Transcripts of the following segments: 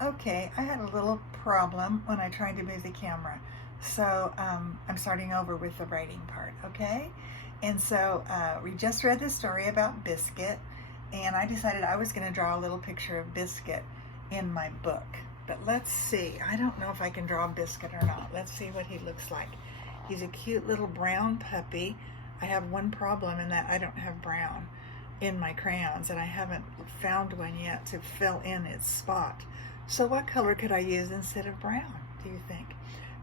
Okay, I had a little problem when I tried to move the camera. So I'm starting over with the writing part, okay? And so we just read the story about Biscuit, and I decided I was going to draw a little picture of Biscuit in my book. But let's see. I don't know if I can draw Biscuit or not. Let's see what he looks like. He's a cute little brown puppy. I have one problem in that I don't have brown in my crayons, and I haven't found one yet to fill in its spot. So what color could I use instead of brown, do you think?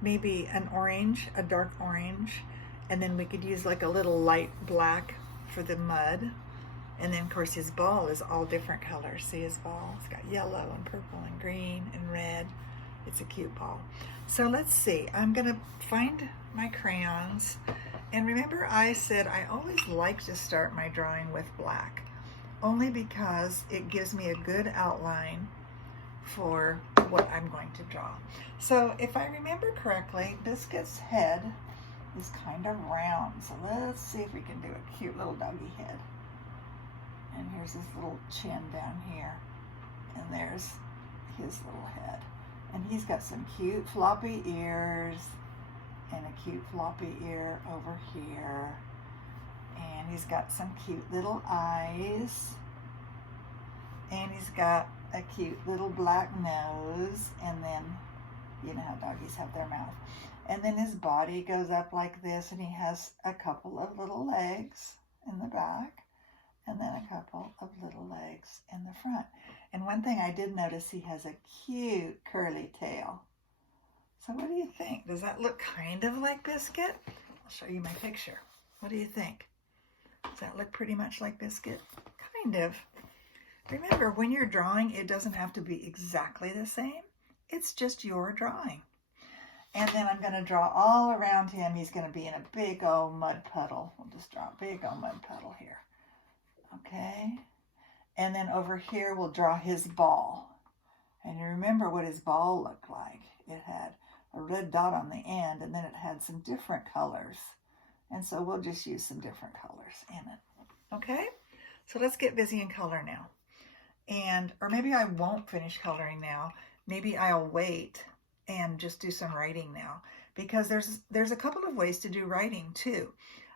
Maybe an orange, a dark orange, and then we could use like a little light black for the mud. And then of course his ball is all different colors. See his ball? It's got yellow and purple and green and red. It's a cute ball. So let's see. I'm gonna find my crayons. And remember I said I always like to start my drawing with black, only because it gives me a good outline for what I'm going to draw. So if I remember correctly, Biscuit's head is kind of round. So let's see if we can do a cute little doggy head. And here's his little chin down here. And there's his little head. And he's got some cute floppy ears and a cute floppy ear over here. And he's got some cute little eyes. And he's got a cute little black nose, and then you know how doggies have their mouth. And then his body goes up like this, and he has a couple of little legs in the back, and then a couple of little legs in the front. And one thing I did notice, he has a cute curly tail. So what do you think? Does that look kind of like Biscuit? I'll show you my picture. What do you think? Does that look pretty much like Biscuit? Kind of. Remember, when you're drawing, it doesn't have to be exactly the same. It's just your drawing. And then I'm going to draw all around him. He's going to be in a big old mud puddle. We'll just draw a big old mud puddle here. Okay. And then over here, we'll draw his ball. And you remember what his ball looked like. It had a red dot on the end, and then it had some different colors. And so we'll just use some different colors in it. Okay? So let's get busy in color now. Or maybe I won't finish coloring now. Maybe I'll wait and just do some writing now, because there's a couple of ways to do writing too.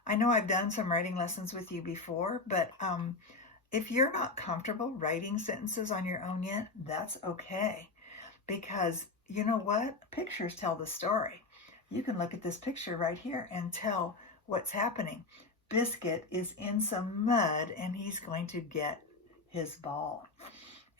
I know I've done some writing lessons with you before, but if you're not comfortable writing sentences on your own yet, that's okay, because you know what? Pictures tell the story. You can look at this picture right here and tell what's happening. Biscuit is in some mud and he's going to get his ball.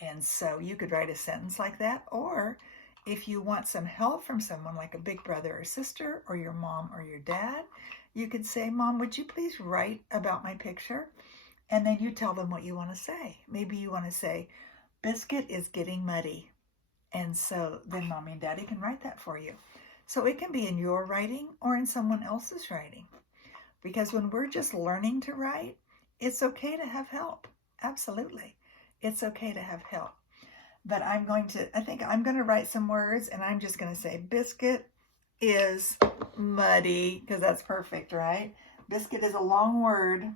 And so you could write a sentence like that, or if you want some help from someone like a big brother or sister or your mom or your dad, you could say, Mom, would you please write about my picture? And then you tell them what you want to say. Maybe you want to say, Biscuit is getting muddy. And so then Mommy and Daddy can write that for you. So it can be in your writing or in someone else's writing. Because when we're just learning to write, it's okay to have help. Absolutely. It's okay to have help. But I think I'm going to write some words, and I'm just going to say Biscuit is muddy, because that's perfect, right? Biscuit is a long word,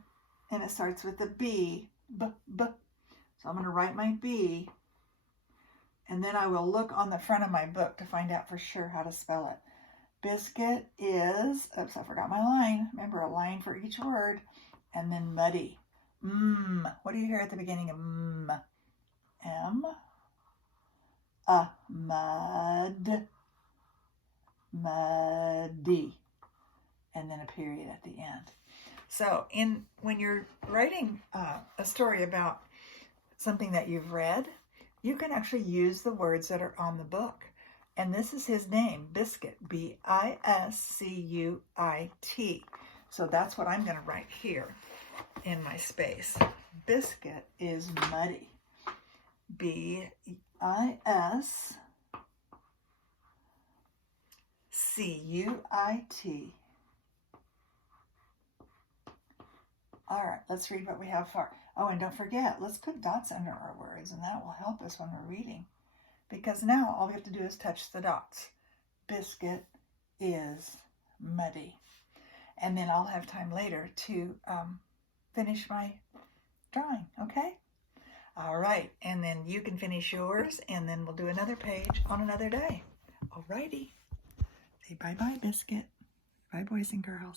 and it starts with a B. B. So I'm going to write my B, and then I will look on the front of my book to find out for sure how to spell it. Biscuit is, oops, I forgot my line. Remember, a line for each word, and then muddy. What do you hear at the beginning of M? Mud. Muddy. And then a period at the end. So when you're writing a story about something that you've read, you can actually use the words that are on the book. And this is his name, Biscuit, Biscuit. So that's what I'm going to write here in my space. Biscuit is muddy. Biscuit. All right, let's read what we have for. Oh, and don't forget, let's put dots under our words, and that will help us when we're reading. Because now all we have to do is touch the dots. Biscuit is muddy. And then I'll have time later to finish my drawing, okay? All right, and then you can finish yours, and then we'll do another page on another day. All righty. Say bye-bye, Biscuit. Bye, boys and girls.